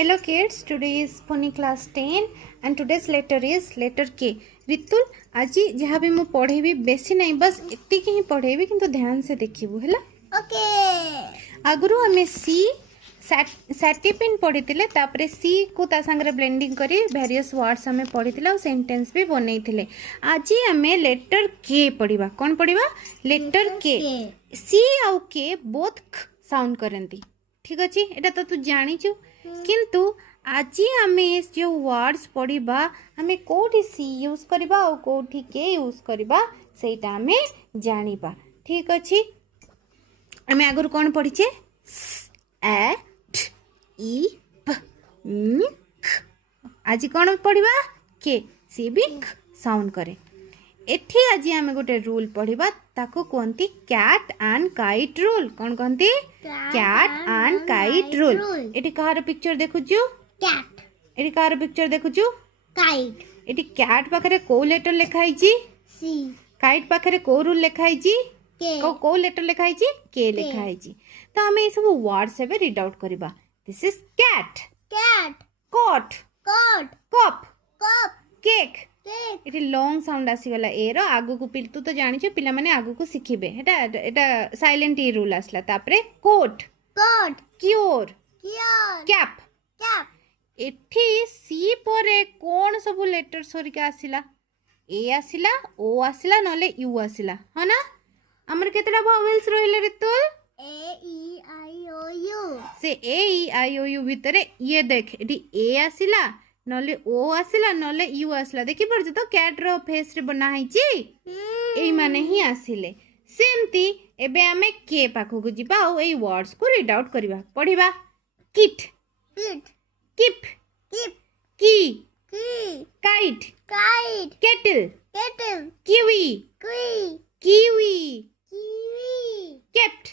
Hello kids, today is Pony class 10 and today's letter is letter K. Ritul आज जहाँ भी मु पढ़ेबी बेसी नहीं बस एतिक ही पढ़ेबी किंतु ध्यान से देखिबू हैला ओके आगुरु हमें सी सैटिपिन पढ़ीतिले तापरे सी को ता संगे ब्लेंडिंग करी वेरियस वर्ड्स हमें पढ़ीतिले और सेंटेंस भी बनैतिले आज हमें लेटर के पढ़िबा कोन पढ़िबा लेटर के सी आउ के बोथ साउंड करंती ठीक अछि एटा तो तू जानिचु किंतु आज आमे जो वर्ड्स पढ़िबा हमें कोठी सी यूज करबा और कोठी के यूज करबा सेटा हमें जानिबा ठीक अछि हमें आगुर कोन पढ़िचे ए इ प न ख आज कोन पढ़िबा के सी भी साउंड करे एठी आज आमे गोटे रूल पढ़िबा ताको कोंती कैट एंड काइट रूल कोन कोंती कैट एंड काइट रूल एठी कहार पिक्चर देखुछु कैट एठी कहार पिक्चर देखुछु काइट एठी कैट पाखरे को लेटर लिखाई छी सी काइट पाखरे को रूल लिखाई छी के को लेटर लिखाई छी के लिखाई छी तो हमें ये सब वर्ड से रीड आउट करबा this is cat cat coat coat cup cup cake cake एठी लॉन्ग साउंड आसीगला ए रो आगु को तू तो जानि छ पिला माने आगु को सिखिबे एटा साइलेंट ई रूल आसला तापरे coat coat cure cure cap cap एठी सी परे कोन सब लेटर सरिका आसिला ए आसिला ओ आसिला नले यू आसिला ह ना हमर केतडा वावेल्स रहिले रितुल ए ई आई ओ यू से ए ई आई ओ यू भितरे ये देख एठी ए आसिला नले ओ आसिला नले यू आसिला देखि परछ तो कैट रो फेस रे बना है छी एई माने ही आसिले सेमती एबे हमें के पाखो को जिबा ओ एई वर्ड्स को रीड आउट करबा पढ़िबा किट किट किप किप की की kite kite kettle kettle kiwi क्वी किवी कीवी केप्ट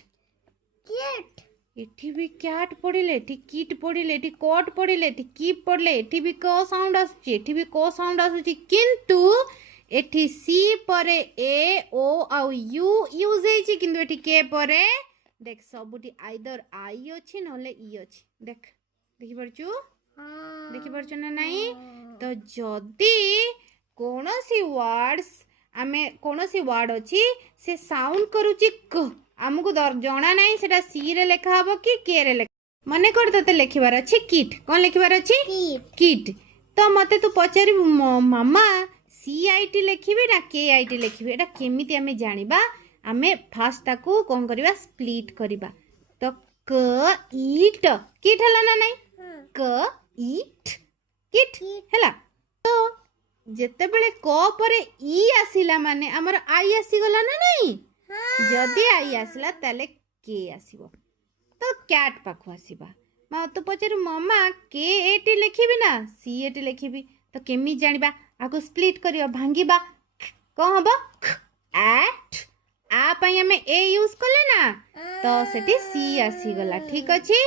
केट एठी भी कैट पढ़िले एठी किट पढ़िले एठी कोट पढ़िले एठी कीप पढ़ले एठी भी क साउंड आसुची एठी भी क साउंड आसुची किंतु एठी सी परे ए ओ आउ यू यूज हेची किंतु एठी के परे देख सबुटी आइदर आई अछि नले ई अछि देख देखि परछु देखि परछु ना नाही तो जदी कोनोसी वर्ड्स आमे कोनोसी वर्ड अछि से साउंड करूची क आमको जना ना सेटा सी रे लेखा हबो कि के रे लेखा मने कर तते लिखिबार अछि किट कोन लिखिबार अछि किट तो मते तू पचारि मामा सी आई टी लिखिबे ना के आई टी लिखिबे एटा केमिति हमें जानिबा हमें फास्ट ताकू कोन करिबा स्प्लिट करिबा तो क ईट किट हला ना नहीं क ईट किट हला तो जेते बेले क परे ई आसिला माने हमर आई आसी गला ना नहीं जदि आई आसला ताले के आसीबो तो कैट पाखु आसीबा मा तो पचारु मम्मा के एटी लिखिबी ना सी एटी लिखिबी तो केमी जानिबा आको स्प्लिट करियो भांगीबा को हबो एट आ पई हमें ए यूज करले ना तो सेठी सी आसी गला ठीक अछि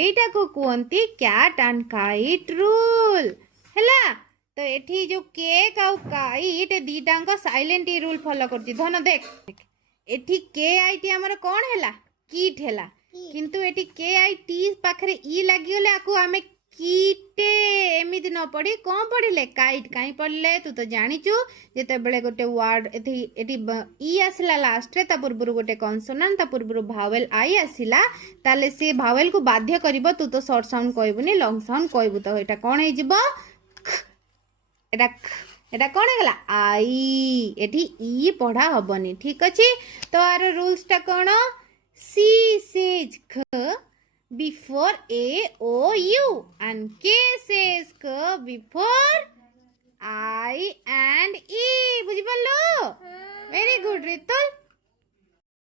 एटा को कोंती कैट एंड काइट रूल हैला तो एठी जो केक आउ काइट दीटांको साइलेंट ई रूल फॉलो करछि धन देख एठी के आई टी हमर कोन हैला कीट हैला किंतु एठी के आई टी पाखरे ई लागि गेले आकु हमें कीटे एमिति न पढ़ी कोन पढ़िले काइट काई पढ़ले तू तो जानिचु जेते बेले गोटे वर्ड एठी एठी ई आसला लास्ट रे ता पूर्वरु गोटे कॉन्सोनेंट ता पूर्वरु भावेल आई आसिला ताले से भावेल को बाध्य करबो तू तो शॉर्ट साउंड कहबुनी लॉन्ग साउंड कहबु तो एटा कोन हे जिवो एटा एटा कोन हेला आई एठी ई पढ़ा हबनी ठीक अछि तो आर रूल्स ता कोन सी सेज ख before A O U and K says क बिफोर आई एंड ई बुझि पल्लो वेरी गुड रितुल